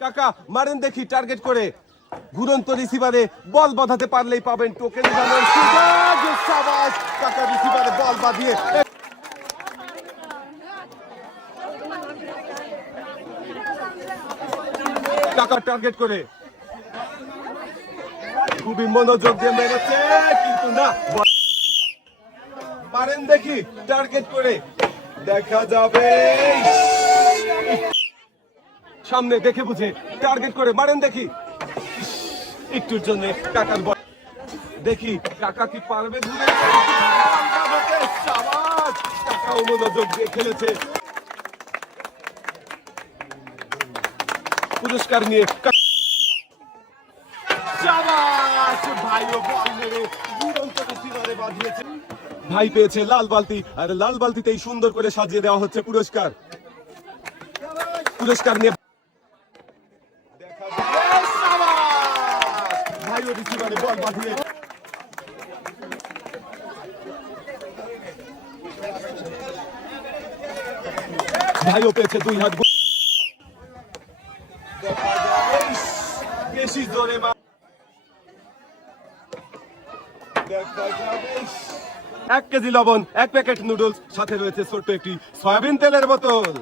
কাকা মারেন দেখি টার্গেট করে ঘুরন্ত রিসিভারে বল বাঁধাতে পারলেই পাবেন টোকেন জানার সুযোগ। শাবাশ কাকা রিসিভারে বল বাঁধিয়ে কাকা টার্গেট করে খুবই মনোযোগ দিয়ে মেরেছে কিন্তু না মারেন দেখি টার্গেট করে দেখা যাবে সামনে দেখে বুঝে টার্গেট করে মারেন দেখি একটুর জন্য কাকার বল দেখি কাকা কি পারবে ধরে শাবাশ কাকা মনোযোগ দিয়ে খেলেছে পুরস্কার নিয়ে শাবাশ ভাইও বল মেরে দুরন্ত রিসিভারে বাঁধিয়েছে ভাই পেয়েছে লাল বালতি আর লাল বালতিতেই সুন্দর করে সাজিয়ে দেওয়া হচ্ছে পুরস্কার নিয়ে ভাইও রিসিভারে বল বাঁধিয়ে ভাইও পেয়েছে 2 হাত বেশি জোরে দেখা যাবে 1 কেজি লবণ 1 প্যাকেট নুডলস সাথে রয়েছে ছোট্ট একটি সয়াবিন তেলের বোতল।